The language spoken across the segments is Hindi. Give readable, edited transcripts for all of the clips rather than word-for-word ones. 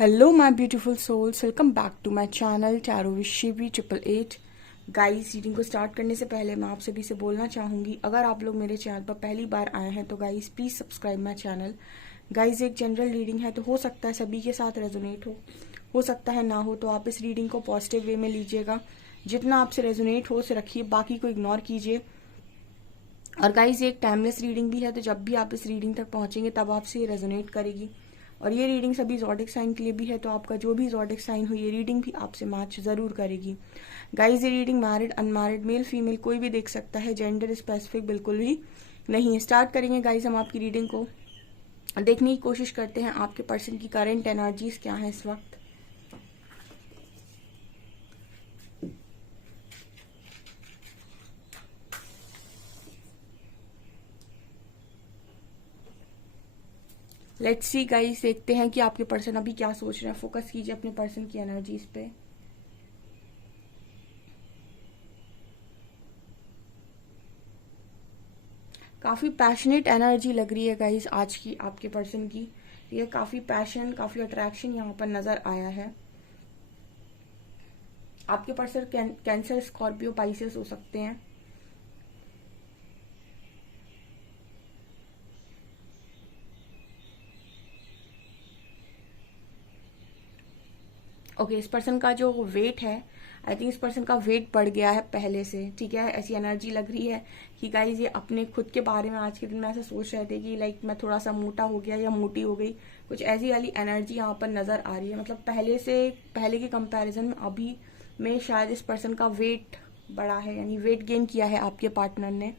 Hello my beautiful souls, welcome back to my channel tarot with Shivi 888। Guys, reading को स्टार्ट करने से पहले मैं आप सभी से बोलना चाहूँगी, अगर आप लोग मेरे चैनल पर पहली बार आए हैं तो guys please subscribe my channel. Guys, एक जनरल रीडिंग है तो हो सकता है सभी के साथ रेजोनेट हो सकता है ना हो, तो आप इस रीडिंग को पॉजिटिव वे में लीजिएगा। जितना आपसे रेजोनेट हो उसे रखिए, बाकी को इग्नोर कीजिए। और गाइज, ये एक टाइमलेस रीडिंग भी है, तो जब भी आप इस रीडिंग तक पहुंचेंगे तब आपसे ये रेजोनेट करेगी। और ये रीडिंग सभी ज़ोडिक साइन के लिए भी है, तो आपका जो भी ज़ोडिक साइन हो ये रीडिंग भी आपसे मैच ज़रूर करेगी। गाइज, ये reading married unmarried male female कोई भी देख सकता है, जेंडर स्पेसिफिक बिल्कुल भी नहीं है। स्टार्ट करेंगे गाइज हम आपकी रीडिंग को। देखने की कोशिश करते हैं आपके पर्सन की करंट एनर्जीज क्या है इस वक्त। लेट्स सी गाइस, देखते हैं कि आपके पर्सन अभी क्या सोच रहे हैं। फोकस कीजिए अपने पर्सन की एनर्जीज पे। काफी पैशनेट एनर्जी लग रही है गाइस आज की आपके पर्सन की। ये काफी पैशन, काफी अट्रैक्शन यहाँ पर नजर आया है। आपके पर्सन कैंसर, स्कॉर्पियो, पाइसेस हो सकते हैं। ओके, इस पर्सन का जो वेट है, आई थिंक इस पर्सन का वेट बढ़ गया है पहले से। ठीक है, ऐसी एनर्जी लग रही है कि गाइज ये अपने खुद के बारे में आज के दिन में ऐसा सोच रहे थे कि लाइक मैं थोड़ा सा मोटा हो गया या मोटी हो गई। कुछ ऐसी वाली एनर्जी यहाँ पर नजर आ रही है। मतलब पहले के कंपैरिजन में अभी में शायद इस पर्सन का वेट बढ़ा है, यानी वेट गेन किया है आपके पार्टनर ने।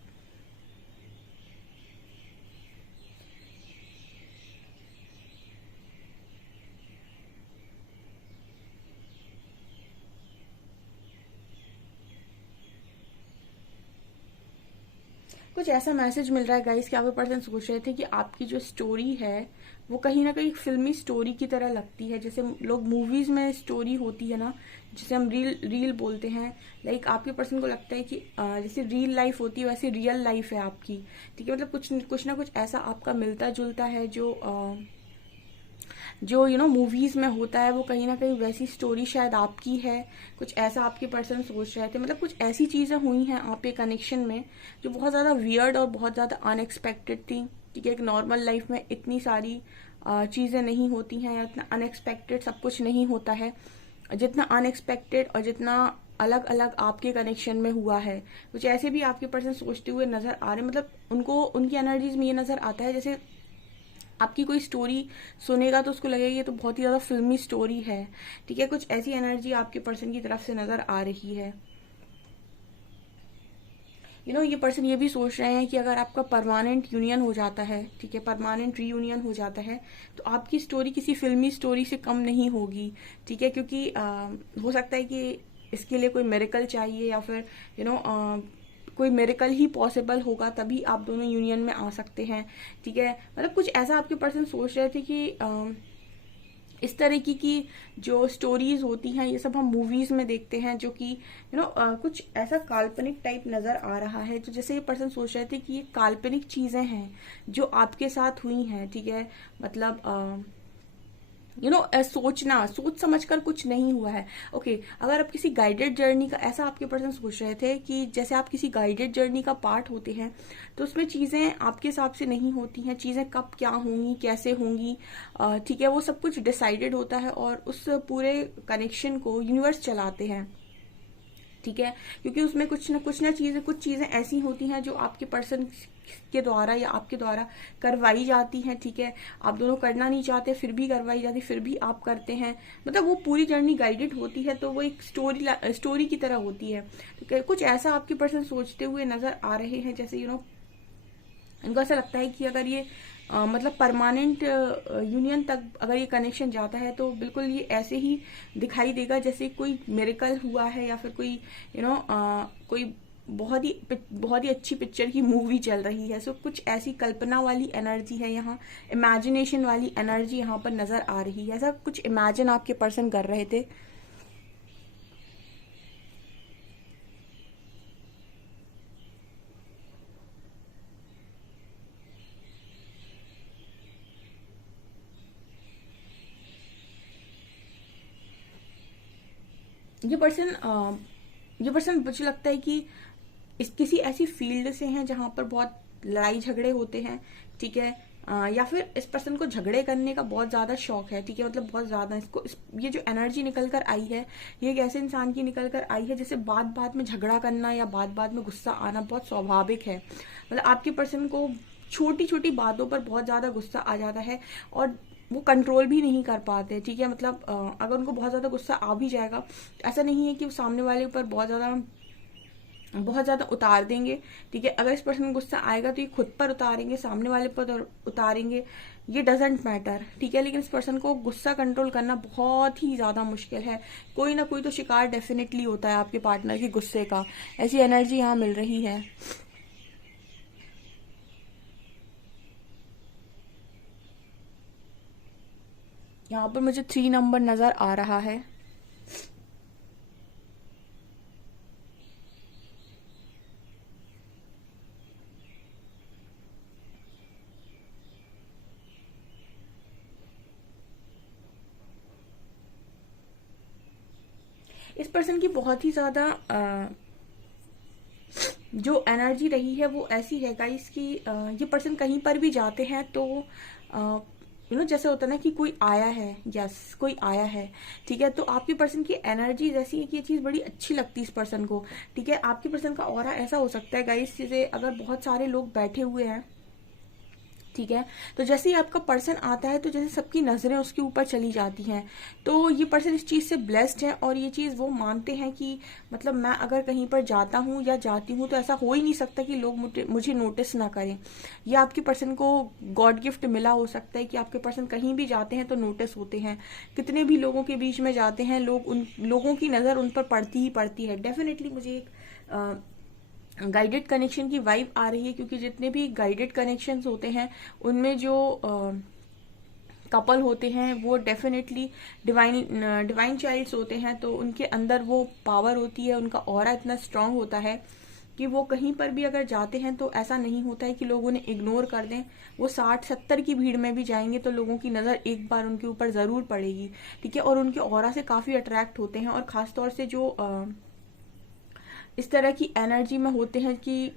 कुछ ऐसा मैसेज मिल रहा है गाइस कि आपके पर्सन सोच रहे थे कि आपकी जो स्टोरी है वो कहीं ना कहीं फिल्मी स्टोरी की तरह लगती है। जैसे लोग मूवीज में स्टोरी होती है ना, जिसे हम रील रील बोलते हैं। लाइक आपके पर्सन को लगता है कि जैसे रील लाइफ होती है वैसे रियल लाइफ है आपकी। ठीक है, मतलब कुछ ना कुछ ऐसा आपका मिलता जुलता है जो मूवीज में होता है, वो कहीं ना कहीं वैसी स्टोरी शायद आपकी है। कुछ ऐसा आपके पर्सन सोच रहे थे। मतलब कुछ ऐसी चीजें हुई हैं आपके कनेक्शन में जो बहुत ज्यादा वियर्ड और बहुत ज्यादा अनएक्सपेक्टेड थी। ठीक है, एक नॉर्मल लाइफ में इतनी सारी चीजें नहीं होती हैं, या इतना अनएक्सपेक्टेड सब कुछ नहीं होता है जितना अनएक्सपेक्टेड और जितना अलग अलग आपके कनेक्शन में हुआ है। कुछ ऐसे भी आपके पर्सन सोचते हुए नजर आ रहे हैं। मतलब उनको उनकी एनर्जीज में ये नजर आता है जैसे आपकी कोई स्टोरी सुनेगा तो उसको लगेगा ये तो बहुत ही ज्यादा फिल्मी स्टोरी है। ठीक है, कुछ ऐसी एनर्जी आपके पर्सन की तरफ से नजर आ रही है। ये पर्सन ये भी सोच रहे हैं कि अगर आपका परमानेंट यूनियन हो जाता है, ठीक है, परमानेंट रीयूनियन हो जाता है, तो आपकी स्टोरी किसी फिल्मी स्टोरी से कम नहीं होगी। ठीक है, क्योंकि हो सकता है कि इसके लिए कोई मेरेकल चाहिए, या फिर कोई मेरेकल ही पॉसिबल होगा तभी आप दोनों यूनियन में आ सकते हैं। ठीक है, मतलब कुछ ऐसा आपके पर्सन सोच रहे थे कि इस तरीके की जो स्टोरीज होती हैं ये सब हम मूवीज में देखते हैं, जो कि कुछ ऐसा काल्पनिक टाइप नजर आ रहा है। तो जैसे ये पर्सन सोच रहे थे कि ये काल्पनिक चीजें हैं जो आपके साथ हुई हैं। ठीक है, मतलब सोच समझ कर कुछ नहीं हुआ है। ओके, अगर आप किसी गाइडेड जर्नी का, ऐसा आपके पर्सन सोच रहे थे कि जैसे आप किसी गाइडेड जर्नी का पार्ट होते हैं तो उसमें चीजें आपके हिसाब से नहीं होती हैं। चीजें कब क्या होंगी, कैसे होंगी, ठीक है, वो सब कुछ डिसाइडेड होता है और उस पूरे कनेक्शन को यूनिवर्स चलाते हैं। ठीक है, क्योंकि उसमें कुछ चीजें ऐसी होती हैं जो आपके पर्सन के द्वारा या आपके द्वारा करवाई जाती हैं। ठीक है, आप दोनों करना नहीं चाहते फिर भी करवाई जाती, फिर भी आप करते हैं। मतलब वो पूरी जर्नी गाइडेड होती है, तो वो एक स्टोरी की तरह होती है। तो कुछ ऐसा आपके पर्सन सोचते हुए नजर आ रहे हैं, जैसे इनको ऐसा लगता है कि अगर ये मतलब परमानेंट यूनियन तक अगर ये कनेक्शन जाता है तो बिल्कुल ये ऐसे ही दिखाई देगा जैसे कोई मेरेकल हुआ है, या फिर कोई कोई बहुत ही अच्छी पिक्चर की मूवी चल रही है। सो कुछ ऐसी कल्पना वाली एनर्जी है यहाँ, इमेजिनेशन वाली एनर्जी यहाँ पर नजर आ रही है। ऐसा कुछ इमेजिन आपके पर्सन कर रहे थे। ये पर्सन मुझे लगता है कि इस किसी ऐसी फील्ड से हैं जहां पर बहुत लड़ाई झगड़े होते हैं, ठीक है। या फिर इस पर्सन को झगड़े करने का बहुत ज्यादा शौक है, ठीक है, मतलब बहुत ज्यादा ये जो एनर्जी निकल कर आई है, ये एक ऐसे इंसान की निकल कर आई है जिसे बात बात में झगड़ा करना या बात बात में गुस्सा आना बहुत स्वाभाविक है। मतलब आपके पर्सन को छोटी छोटी बातों पर बहुत ज्यादा गुस्सा आ जाता है और वो कंट्रोल भी नहीं कर पाते, ठीक है। मतलब अगर उनको बहुत ज्यादा गुस्सा आ भी जाएगा तो ऐसा नहीं है कि वो सामने वाले ऊपर बहुत ज्यादा उतार देंगे, ठीक है। अगर इस पर्सन को गुस्सा आएगा तो ये खुद पर उतारेंगे, सामने वाले पर उतारेंगे, ये डजेंट मैटर, ठीक है। लेकिन इस पर्सन को गुस्सा कंट्रोल करना बहुत ही ज्यादा मुश्किल है। कोई ना कोई तो शिकार डेफिनेटली होता है आपके पार्टनर के गुस्से का, ऐसी एनर्जी यहाँ मिल रही है। यहाँ पर मुझे 3 नंबर नजर आ रहा है। इस पर्सन की बहुत ही ज्यादा जो एनर्जी रही है वो ऐसी है गाइस कि ये पर्सन कहीं पर भी जाते हैं तो जैसे होता है ना कि कोई आया है, यस कोई आया है, ठीक है। तो आपके पर्सन की एनर्जी जैसी है कि ये चीज बड़ी अच्छी लगती है इस पर्सन को, ठीक है। आपके पर्सन का ऑरा ऐसा हो सकता है गाइस, जैसे अगर बहुत सारे लोग बैठे हुए हैं, ठीक है, तो जैसे ही आपका पर्सन आता है तो जैसे सबकी नजरें उसके ऊपर चली जाती हैं। तो ये पर्सन इस चीज से ब्लेस्ड है और ये चीज वो मानते हैं कि मतलब मैं अगर कहीं पर जाता हूँ या जाती हूँ तो ऐसा हो ही नहीं सकता कि लोग मुझे नोटिस ना करें। ये आपके पर्सन को गॉड गिफ्ट मिला हो सकता है कि आपके पर्सन कहीं भी जाते हैं तो नोटिस होते हैं। कितने भी लोगों के बीच में जाते हैं, उन लोगों की नजर उन पर पड़ती ही पड़ती है। डेफिनेटली मुझे एक गाइडेड कनेक्शन की वाइब आ रही है, क्योंकि जितने भी गाइडेड कनेक्शंस होते हैं उनमें जो कपल होते हैं वो डेफिनेटली डिवाइन चाइल्ड्स होते हैं। तो उनके अंदर वो पावर होती है, उनका ऑरा इतना स्ट्रांग होता है कि वो कहीं पर भी अगर जाते हैं तो ऐसा नहीं होता है कि लोग उन्हें इग्नोर कर दें। वो 60-70 की भीड़ में भी जाएंगे तो लोगों की नजर एक बार उनके ऊपर जरूर पड़ेगी, ठीक है। और उनके ऑरा से काफी अट्रैक्ट होते हैं और खासतौर से जो इस तरह की एनर्जी में होते हैं कि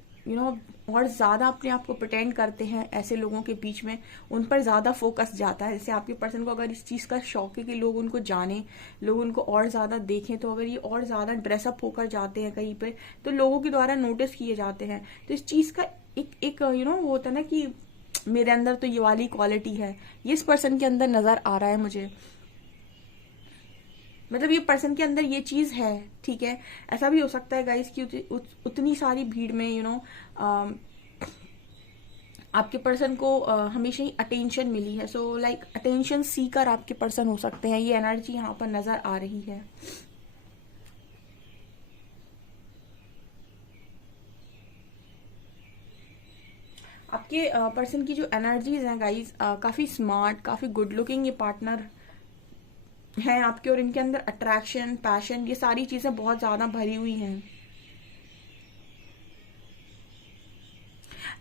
और ज्यादा अपने आप को प्रिटेंड करते हैं, ऐसे लोगों के बीच में उन पर ज्यादा फोकस जाता है। जैसे आपके पर्सन को अगर इस चीज का शौक है कि लोग उनको जाने, लोग उनको और ज्यादा देखें, तो अगर ये और ज्यादा ड्रेसअप होकर जाते हैं कहीं पे तो लोगों के द्वारा नोटिस किए जाते हैं। तो इस चीज का एक वो होता है ना कि मेरे अंदर तो ये वाली क्वालिटी है, ये इस पर्सन के अंदर नजर आ रहा है मुझे। मतलब ये पर्सन के अंदर ये चीज है, ठीक है। ऐसा भी हो सकता है गाइस कि उतनी सारी भीड़ में आपके पर्सन को हमेशा ही अटेंशन मिली है, सो लाइक अटेंशन सीकर आपके पर्सन हो सकते हैं। ये एनर्जी यहाँ पर नजर आ रही है। आपके पर्सन की जो एनर्जीज हैं गाइस, काफी स्मार्ट, काफी गुड लुकिंग ये पार्टनर हैं आपके, और इनके अंदर अट्रैक्शन, पैशन, ये सारी चीजें बहुत ज्यादा भरी हुई हैं।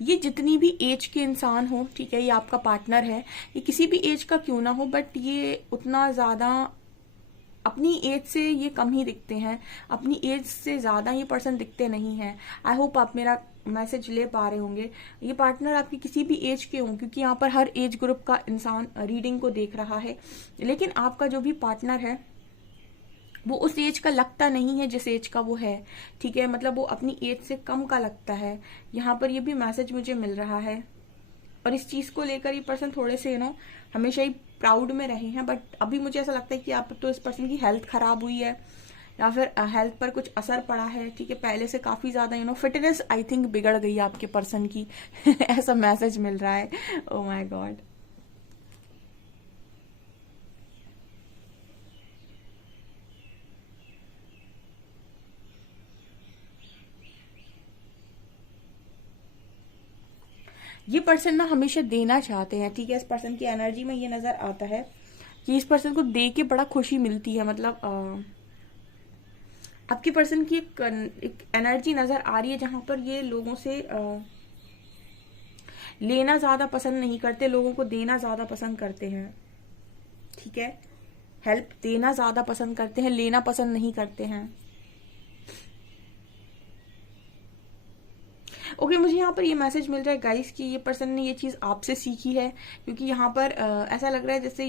ये जितनी भी एज के इंसान हो, ठीक है, ये आपका पार्टनर है, ये किसी भी एज का क्यों ना हो, बट ये उतना ज्यादा अपनी एज से ये कम ही दिखते हैं, अपनी एज से ज्यादा ये पर्सन दिखते नहीं हैं। आई होप आप मेरा मैसेज ले पा रहे होंगे। ये पार्टनर आपकी किसी भी एज के हों, क्योंकि यहाँ पर हर एज ग्रुप का इंसान रीडिंग को देख रहा है, लेकिन आपका जो भी पार्टनर है वो उस एज का लगता नहीं है जिस एज का वो है, ठीक है। मतलब वो अपनी एज से कम का लगता है। यहाँ पर ये भी मैसेज मुझे मिल रहा है और इस चीज को लेकर ये पर्सन थोड़े से हमेशा ही प्राउड में रहे हैं, बट अभी मुझे ऐसा लगता है कि आप तो इस पर्सन की हेल्थ खराब हुई है या फिर हेल्थ पर कुछ असर पड़ा है, ठीक है। पहले से काफी ज्यादा फिटनेस आई थिंक बिगड़ गई है आपके पर्सन की ऐसा मैसेज मिल रहा है। Oh my God. ये पर्सन ना हमेशा देना चाहते हैं, ठीक है। इस पर्सन की एनर्जी में ये नजर आता है कि इस पर्सन को दे के बड़ा खुशी मिलती है। मतलब आपके पर्सन की एक एनर्जी नजर आ रही है जहां पर ये लोगों से लेना ज्यादा पसंद नहीं करते, लोगों को देना ज्यादा पसंद करते हैं, ठीक है। हेल्प देना ज्यादा पसंद करते हैं, लेना पसंद नहीं करते हैं। ओके, मुझे यहाँ पर ये मैसेज मिल रहा है गाइस कि ये पर्सन ने ये चीज आपसे सीखी है, क्योंकि यहाँ पर ऐसा लग रहा है जैसे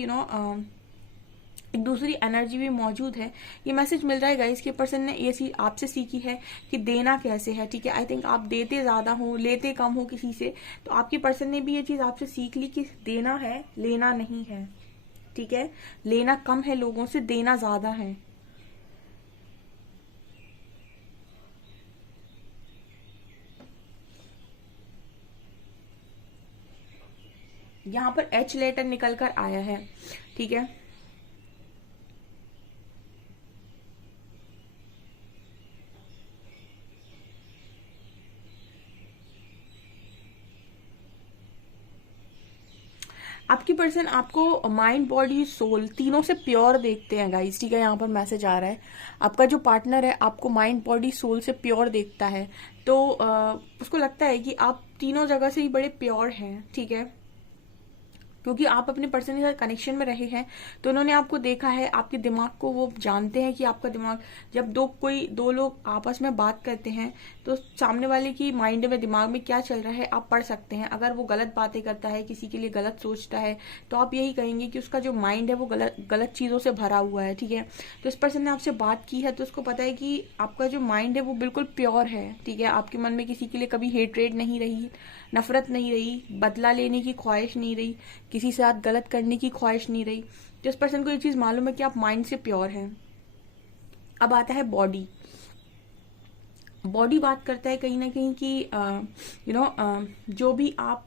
एक दूसरी एनर्जी भी मौजूद है। ये मैसेज मिल रहा है गाइस कि पर्सन ने ये चीज आपसे सीखी है कि देना कैसे है। ठीक है, आई थिंक आप देते ज्यादा हो, लेते कम हो किसी से, तो आपकी पर्सन ने भी ये चीज आपसे सीख ली कि देना है, लेना नहीं है। ठीक है, लेना कम है लोगों से, देना ज्यादा है। यहाँ पर एच लेटर निकल कर आया है। ठीक है, आपकी पर्सन आपको माइंड बॉडी सोल तीनों से प्योर देखते हैं गाइस। ठीक है, यहाँ पर मैसेज आ रहा है आपका जो पार्टनर है आपको माइंड बॉडी सोल से प्योर देखता है, तो उसको लगता है कि आप तीनों जगह से ही बड़े प्योर हैं। ठीक है, क्योंकि आप अपने पर्सन के साथ कनेक्शन में रहे हैं, तो उन्होंने आपको देखा है, आपके दिमाग को वो जानते हैं कि आपका दिमाग, जब दो लोग आपस में बात करते हैं तो सामने वाले की माइंड में, दिमाग में क्या चल रहा है आप पढ़ सकते हैं। अगर वो गलत बातें करता है, किसी के लिए गलत सोचता है, तो आप यही कहेंगे कि उसका जो माइंड है वो गलत चीजों से भरा हुआ है। ठीक है, तो इस पर्सन ने आपसे बात की है तो उसको पता है कि आपका जो माइंड है वो बिल्कुल प्योर है। ठीक है, आपके मन में किसी के लिए कभी हेट्रेड नहीं रही, नफरत नहीं रही, बदला लेने की ख्वाहिश नहीं रही, किसी से साथ गलत करने की ख्वाहिश नहीं रही। तो इस पर्सन को ये चीज मालूम है कि आप माइंड से प्योर हैं। अब आता है बॉडी। बॉडी बात करता है कहीं ना कहीं कि जो भी आप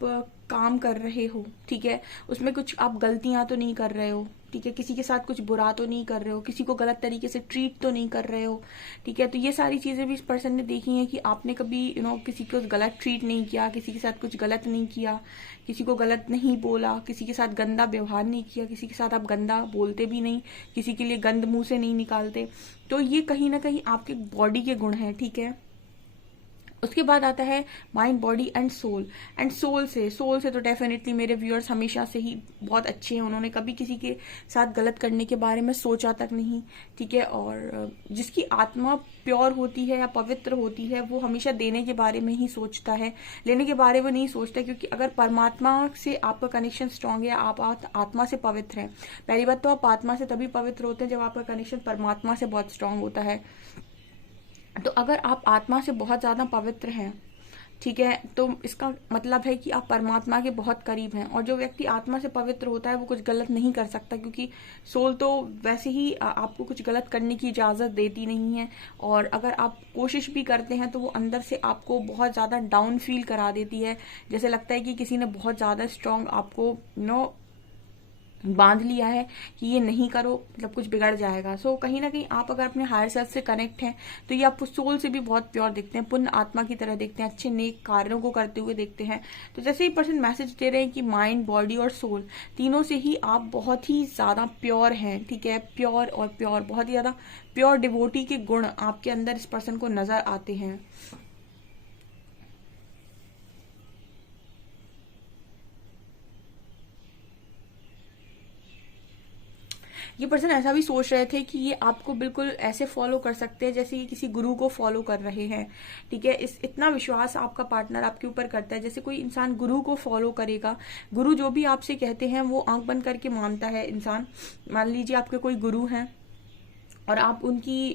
काम कर रहे हो, ठीक है, उसमें कुछ आप गलतियां तो नहीं कर रहे हो। ठीक है, किसी के साथ कुछ बुरा तो नहीं कर रहे हो, किसी को गलत तरीके से ट्रीट तो नहीं कर रहे हो। ठीक है, तो ये सारी चीजें भी इस पर्सन ने देखी हैं कि आपने कभी किसी को गलत ट्रीट नहीं किया, किसी के साथ कुछ गलत नहीं किया, किसी को गलत नहीं बोला, किसी के साथ गंदा व्यवहार नहीं किया, किसी के साथ आप गंदा बोलते भी नहीं, किसी के लिए गंद मुंह से नहीं निकालते। तो ये कहीं ना कहीं आपके बॉडी के गुण हैं। ठीक है, उसके बाद आता है mind body and soul. And soul से तो डेफिनेटली मेरे व्यूअर्स हमेशा से ही बहुत अच्छे हैं, उन्होंने कभी किसी के साथ गलत करने के बारे में सोचा तक नहीं। ठीक है, और जिसकी आत्मा प्योर होती है या पवित्र होती है वो हमेशा देने के बारे में ही सोचता है, लेने के बारे में नहीं सोचता। क्योंकि अगर परमात्मा से आपका कनेक्शन स्ट्रांग है, आप आत्मा से पवित्र हैं। पहली बात तो आप आत्मा से तभी पवित्र होते हैं जब आपका कनेक्शन परमात्मा से बहुत स्ट्रांग होता है। तो अगर आप आत्मा से बहुत ज्यादा पवित्र हैं, ठीक है, तो इसका मतलब है कि आप परमात्मा के बहुत करीब हैं। और जो व्यक्ति आत्मा से पवित्र होता है वो कुछ गलत नहीं कर सकता, क्योंकि सोल तो वैसे ही आपको कुछ गलत करने की इजाजत देती नहीं है। और अगर आप कोशिश भी करते हैं तो वो अंदर से आपको बहुत ज्यादा डाउन फील करा देती है, जैसे लगता है कि किसी ने बहुत ज्यादा स्ट्रांग आपको बांध लिया है कि ये नहीं करो, मतलब कुछ बिगड़ जाएगा। सो कहीं ना कहीं आप अगर अपने हायर सेल्फ से कनेक्ट हैं तो ये आपको सोल से भी बहुत प्योर दिखते हैं, पुण्य आत्मा की तरह दिखते हैं, अच्छे नेक कार्यों को करते हुए देखते हैं। तो जैसे ही पर्सन मैसेज दे रहे हैं कि माइंड बॉडी और सोल तीनों से ही आप बहुत ही ज्यादा प्योर हैं। ठीक है, प्योर और प्योर, बहुत ही ज्यादा प्योर डिवोटी के गुण आपके अंदर इस पर्सन को नजर आते हैं। ये पर्सन ऐसा भी सोच रहे थे कि ये आपको बिल्कुल ऐसे फॉलो कर सकते हैं जैसे ये किसी गुरु को फॉलो कर रहे हैं। ठीक है, इतना विश्वास आपका पार्टनर आपके ऊपर करता है जैसे कोई इंसान गुरु को फॉलो करेगा। गुरु जो भी आपसे कहते हैं वो आंख बंद करके मानता है इंसान। मान लीजिए आपके कोई गुरु हैं और आप उनकी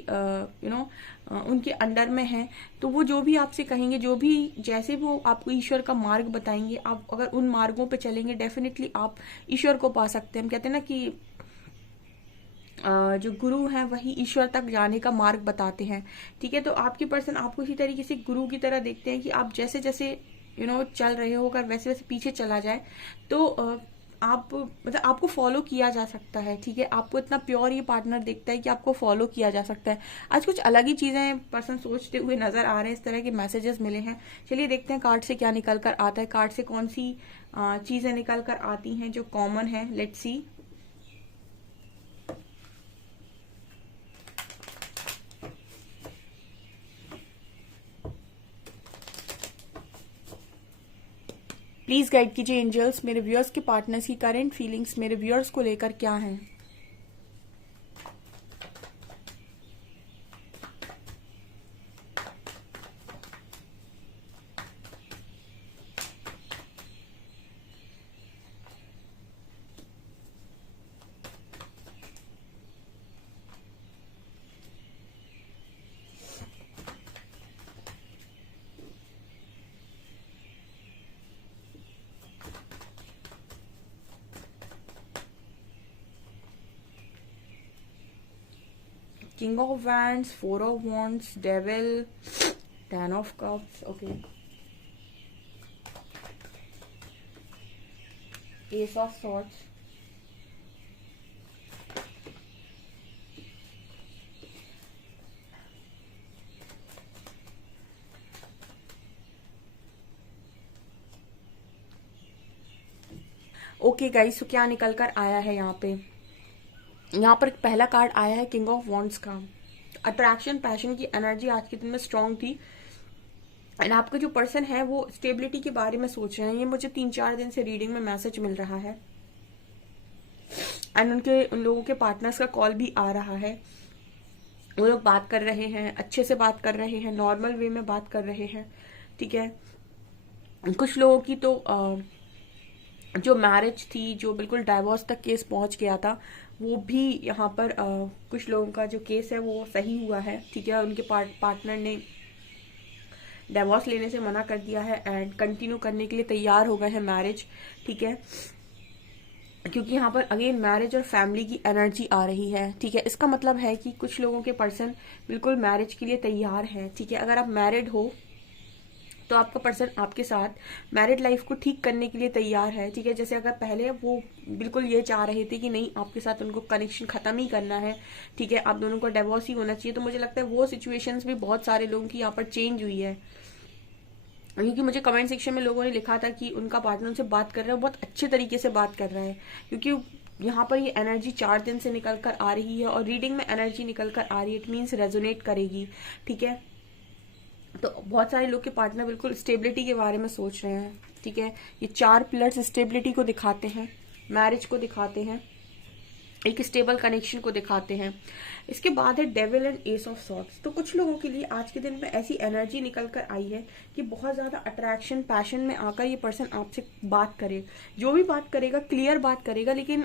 उनके अंडर में हैं, तो वो जो भी आपसे कहेंगे, जो भी जैसे वो आपको ईश्वर का मार्ग बताएंगे, आप अगर उन मार्गों पे चलेंगे डेफिनेटली आप ईश्वर को पा सकते हैं। हम कहते हैं ना कि जो गुरु हैं वही ईश्वर तक जाने का मार्ग बताते हैं। ठीक है, तो आपकी पर्सन आपको इसी तरीके से गुरु की तरह देखते हैं कि आप जैसे जैसे चल रहे हो, अगर वैसे वैसे पीछे चला जाए तो आप मतलब आपको फॉलो किया जा सकता है। ठीक है, आपको इतना प्योर ये पार्टनर देखता है कि आपको फॉलो किया जा सकता है। आज कुछ अलग ही चीजें पर्सन सोचते हुए नजर आ रहे हैं, इस तरह के मैसेजेस मिले हैं। चलिए देखते हैं कार्ड से क्या निकल कर आता है, कार्ड से कौन सी चीजें निकल कर आती हैं जो कॉमन है। Let's see. प्लीज गाइड कीजिए एंजल्स, मेरे व्यूअर्स के पार्टनर्स की करंट फीलिंग्स मेरे व्यूअर्स को लेकर क्या हैं। King of wands, 4 of wands, devil, 10 of cups, okay, S of swords, okay guys, तो क्या निकल कर आया है यहाँ पे? यहाँ पर पहला कार्ड आया है किंग ऑफ वॉन्ड्स का। अट्रैक्शन, पैशन की एनर्जी आज के दिन में स्ट्रांग थी एंड आपका जो पर्सन है वो स्टेबिलिटी के बारे में सोच रहे हैं। ये मुझे 3-4 दिन से रीडिंग में मैसेज मिल रहा है एंड उन लोगों के पार्टनर्स का कॉल भी आ रहा है। वो लोग बात कर रहे हैं, अच्छे से बात कर रहे हैं, नॉर्मल वे में बात कर रहे हैं, ठीक है। कुछ लोगों की तो जो मैरिज थी, जो बिल्कुल डाइवोर्स तक केस पहुंच गया था, वो भी यहाँ पर कुछ लोगों का जो केस है वो सही हुआ है, ठीक है। उनके पार्टनर ने डिवोर्स लेने से मना कर दिया है एंड कंटिन्यू करने के लिए तैयार हो गए हैं मैरिज, ठीक है। क्योंकि यहाँ पर अगेन मैरिज और फैमिली की एनर्जी आ रही है, ठीक है। इसका मतलब है कि कुछ लोगों के पर्सन बिल्कुल मैरिज के लिए तैयार है, ठीक है। अगर आप मैरिड हो तो आपका पर्सन आपके साथ मैरिड लाइफ को ठीक करने के लिए तैयार है, ठीक है। जैसे अगर पहले वो बिल्कुल ये चाह रहे थे कि नहीं, आपके साथ उनको कनेक्शन खत्म ही करना है, ठीक है, आप दोनों को डिवोर्स ही होना चाहिए, तो मुझे लगता है वो सिचुएशंस भी बहुत सारे लोगों की यहाँ पर चेंज हुई है। क्योंकि मुझे कमेंट सेक्शन में लोगों ने लिखा था कि उनका पार्टनर उनसे बात कर रहा है, बहुत अच्छे तरीके से बात कर रहा है, क्योंकि यहाँ पर ये एनर्जी 4 दिन से निकल कर आ रही है और रीडिंग में एनर्जी निकल कर आ रही है, इट मीन्स रेजोनेट करेगी, ठीक है। तो बहुत सारे लोग के पार्टनर बिल्कुल स्टेबिलिटी के बारे में सोच रहे हैं, ठीक है। ये 4 पिलर्स स्टेबिलिटी को दिखाते हैं, मैरिज को दिखाते हैं, एक स्टेबल कनेक्शन को दिखाते हैं। इसके बाद है devil and S of swords. तो कुछ लोगों के लिए आज के दिन में ऐसी एनर्जी निकल कर आई है कि बहुत ज्यादा अट्रैक्शन, पैशन में आकर ये पर्सन आपसे बात करे, जो भी बात करेगा क्लियर बात करेगा, लेकिन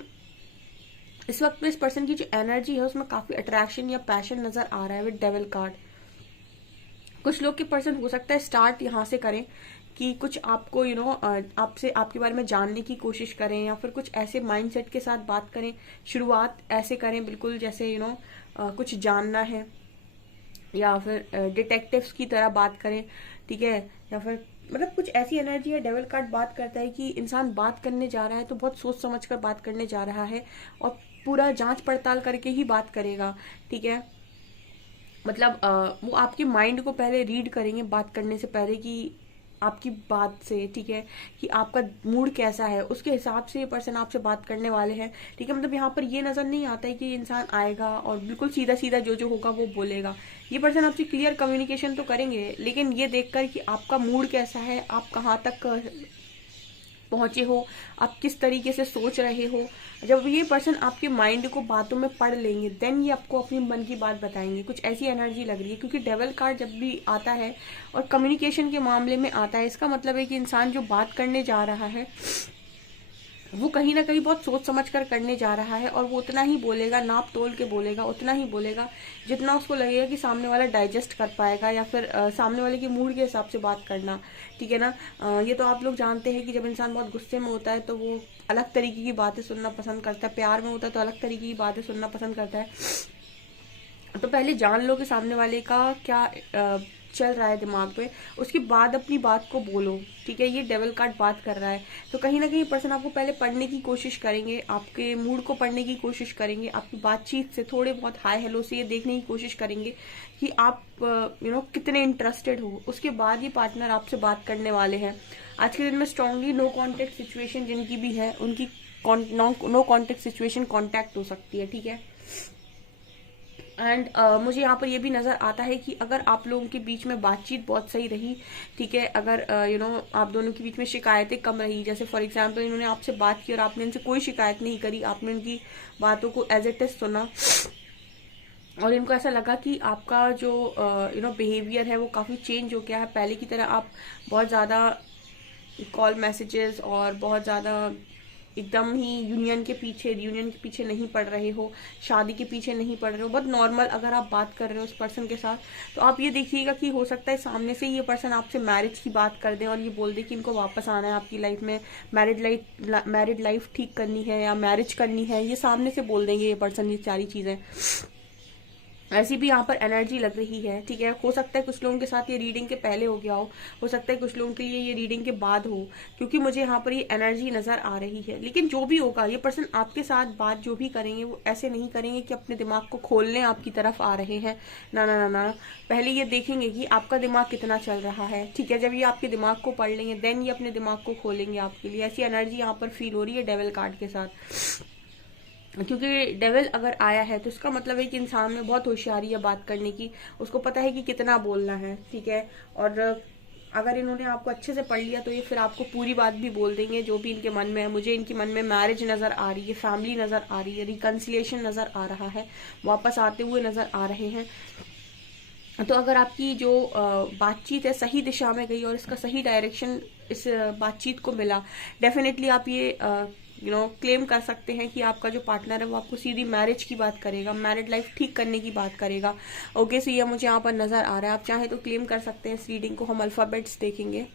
इस वक्त में इस पर्सन की जो एनर्जी है उसमें काफी अट्रैक्शन या पैशन नजर आ रहा है विद डेविल कार्ड। कुछ लोग के पर्सन हो सकता है स्टार्ट यहाँ से करें कि कुछ आपको आपसे आपके बारे में जानने की कोशिश करें, या फिर कुछ ऐसे माइंडसेट के साथ बात करें, शुरुआत ऐसे करें बिल्कुल जैसे कुछ जानना है, या फिर डिटेक्टिव्स की तरह बात करें, ठीक है। या फिर मतलब कुछ ऐसी एनर्जी है, डेविल कार्ड बात करता है कि इंसान बात करने जा रहा है तो बहुत सोच समझ कर बात करने जा रहा है और पूरा जांच पड़ताल करके ही बात करेगा, ठीक है। मतलब वो आपके माइंड को पहले रीड करेंगे बात करने से पहले कि आपकी बात से, ठीक है, कि आपका मूड कैसा है, उसके हिसाब से ये पर्सन आपसे बात करने वाले हैं, ठीक है। मतलब यहाँ पर ये नजर नहीं आता है कि इंसान आएगा और बिल्कुल सीधा सीधा जो होगा वो बोलेगा। ये पर्सन आपसे क्लियर कम्युनिकेशन तो करेंगे, लेकिन ये देखकर कि आपका मूड कैसा है, आप कहाँ तक पहुंचे हो, आप किस तरीके से सोच रहे हो, जब ये पर्सन आपके माइंड को बातों में पढ़ लेंगे देन ये आपको अपनी मन की बात बताएंगे। कुछ ऐसी एनर्जी लग रही है, क्योंकि डेविल कार्ड जब भी आता है और कम्युनिकेशन के मामले में आता है, इसका मतलब है कि इंसान जो बात करने जा रहा है वो कहीं ना कहीं बहुत सोच समझ कर करने जा रहा है, और वो उतना ही बोलेगा, नाप तोल के बोलेगा, उतना ही बोलेगा जितना उसको लगेगा कि सामने वाला डाइजेस्ट कर पाएगा, या फिर सामने वाले के मूड के हिसाब से बात करना, ठीक है ना। ये तो आप लोग जानते हैं कि जब इंसान बहुत गुस्से में होता है तो वो अलग तरीके की बातें सुनना पसंद करता है, प्यार में होता है तो अलग तरीके की बातें सुनना पसंद करता है। तो पहले जान लो कि सामने वाले का क्या चल रहा है दिमाग में, उसके बाद अपनी बात को बोलो, ठीक है। ये डेविल कार्ड बात कर रहा है, तो कहीं ना कहीं पर्सन आपको पहले पढ़ने की कोशिश करेंगे, आपके मूड को पढ़ने की कोशिश करेंगे, आपकी बातचीत से थोड़े बहुत हाय हेलो से ये देखने की कोशिश करेंगे कि आप कितने इंटरेस्टेड हो। उसके बाद ये पार्टनर आपसे बात करने वाले हैं। आज के दिन में स्ट्रांगली नो कॉन्टेक्ट सिचुएशन जिनकी भी है उनकी नो कॉन्टेक्ट सिचुएशन कॉन्टैक्ट हो सकती है, ठीक है। एंड मुझे यहाँ पर ये भी नजर आता है कि अगर आप लोगों के बीच में बातचीत बहुत सही रही, ठीक है, अगर आप दोनों के बीच में शिकायतें कम रही, जैसे फॉर एग्जांपल इन्होंने आपसे बात की और आपने इनसे कोई शिकायत नहीं करी, आपने उनकी बातों को एज इट इज सुना और इनको ऐसा लगा कि आपका जो बिहेवियर है वो काफी चेंज हो गया है, पहले की तरह आप बहुत ज्यादा कॉल मैसेजेस और बहुत ज्यादा एकदम ही यूनियन के पीछे नहीं पड़ रहे हो, शादी के पीछे नहीं पड़ रहे हो, बहुत नॉर्मल अगर आप बात कर रहे हो उस पर्सन के साथ, तो आप ये देखिएगा कि हो सकता है सामने से ये पर्सन आपसे मैरिज की बात कर दे और ये बोल दे कि इनको वापस आना है आपकी लाइफ में, मैरिड लाइफ ठीक करनी है या मैरिज करनी है, ये सामने से बोल देंगे ये पर्सन ये सारी चीजें। ऐसी भी यहाँ पर एनर्जी लग रही है, ठीक है। हो सकता है कुछ लोगों के साथ ये रीडिंग के पहले हो गया हो सकता है कुछ लोगों के लिए ये रीडिंग के बाद हो, क्योंकि मुझे यहाँ पर ये एनर्जी नजर आ रही है। लेकिन जो भी होगा, ये पर्सन आपके साथ बात जो भी करेंगे वो ऐसे नहीं करेंगे कि अपने दिमाग को खोलने आपकी तरफ आ रहे हैं। ना ना ना ना, पहले ये देखेंगे कि आपका दिमाग कितना चल रहा है, ठीक है। जब ये आपके दिमाग को पढ़ लेंगे देन ये अपने दिमाग को खोलेंगे आपके लिए। ऐसी एनर्जी यहाँ पर फील हो रही है डेविल कार्ड के साथ, क्योंकि डेविल अगर आया है तो इसका मतलब है कि इंसान में बहुत होशियारी है बात करने की, उसको पता है कि कितना बोलना है, ठीक है। और अगर इन्होंने आपको अच्छे से पढ़ लिया तो ये फिर आपको पूरी बात भी बोल देंगे जो भी इनके मन में है। मुझे इनके मन में मैरिज नजर आ रही है, फैमिली नजर आ रही है, रिकन्सिलिएशन नजर आ रहा है, वापस आते हुए नजर आ रहे हैं। तो अगर आपकी जो बातचीत है सही दिशा में गई और इसका सही डायरेक्शन इस बातचीत को मिला, डेफिनेटली आप ये क्लेम कर सकते हैं कि आपका जो पार्टनर है वो आपको सीधी मैरिज की बात करेगा, मैरिड लाइफ ठीक करने की बात करेगा। ओके, सो ये मुझे यहाँ पर नजर आ रहा है। आप चाहे तो क्लेम कर सकते हैं इस रीडिंग को। हम अल्फाबेट्स देखेंगे।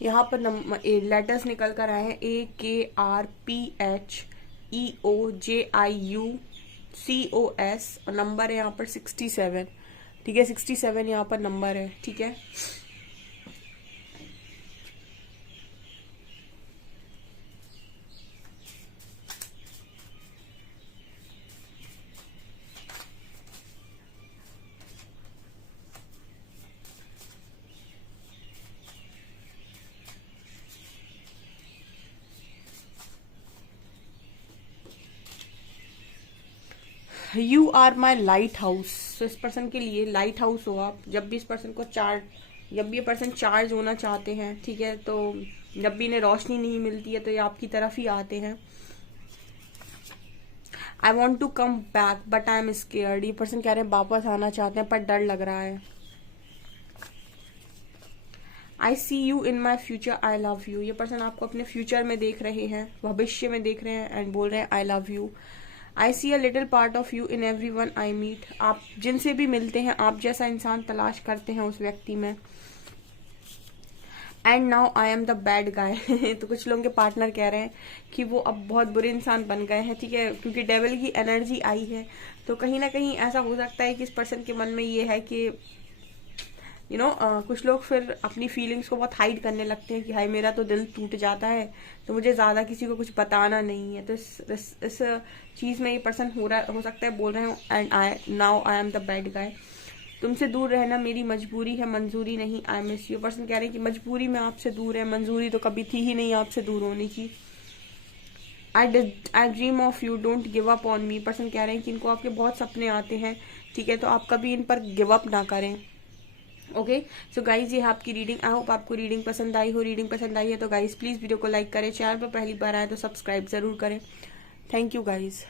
यहाँ पर लेटर्स निकल कर आए हैं AKRPHEOJIUCOS और नंबर है यहाँ पर 67, ठीक है। 67 यहाँ पर नंबर है, ठीक है। You are my lighthouse. तो इस पर्सन के लिए लाइट हाउस हो आप। जब भी इस पर्सन को जब भी ये पर्सन चार्ज होना चाहते हैं, ठीक है, तो जब भी इन्हें रोशनी नहीं मिलती है तो ये आपकी तरफ ही आते हैं। I want to come back but I am scared. ये पर्सन कह रहे हैं वापस आना चाहते हैं पर डर लग रहा है। I see you in my future, I love you. ये पर्सन आपको अपने फ्यूचर में देख रहे हैं, भविष्य में देख रहे हैं एंड बोल रहे हैं I love you. I see a little part of you in everyone I meet. आप जिनसे भी मिलते हैं आप जैसा इंसान तलाश करते हैं उस व्यक्ति में। And now I am the bad guy. तो कुछ लोगों के पार्टनर कह रहे हैं कि वो अब बहुत बुरे इंसान बन गए हैं, ठीक है, क्योंकि डेविल की एनर्जी आई है। तो कहीं ना कहीं ऐसा हो सकता है कि इस पर्सन के मन में ये है कि कुछ लोग फिर अपनी फीलिंग्स को बहुत हाइड करने लगते हैं कि हाय मेरा तो दिल टूट जाता है तो मुझे ज्यादा किसी को कुछ बताना नहीं है। तो इस चीज में ये पर्सन हो सकता है बोल रहे हो and now I am the bad guy. तुमसे दूर रहना मेरी मजबूरी है, मंजूरी नहीं। I miss you. पर्सन कह रहे हैं कि मजबूरी में आपसे दूर है, मंजूरी तो कभी थी ही नहीं आपसे दूर होने की। आई dream of you, don't give up on me. Person कह रहे हैं कि इनको आपके बहुत सपने आते हैं, ठीक है, तो आप कभी इन पर गिव अप ना करें। ओके, सो गाइज ये है आपकी रीडिंग। आई होप आपको रीडिंग पसंद आई हो। रीडिंग पसंद आई है तो गाइज प्लीज वीडियो को लाइक करें, चैनल पर पहली बार आए तो सब्सक्राइब जरूर करें। Thank you guys.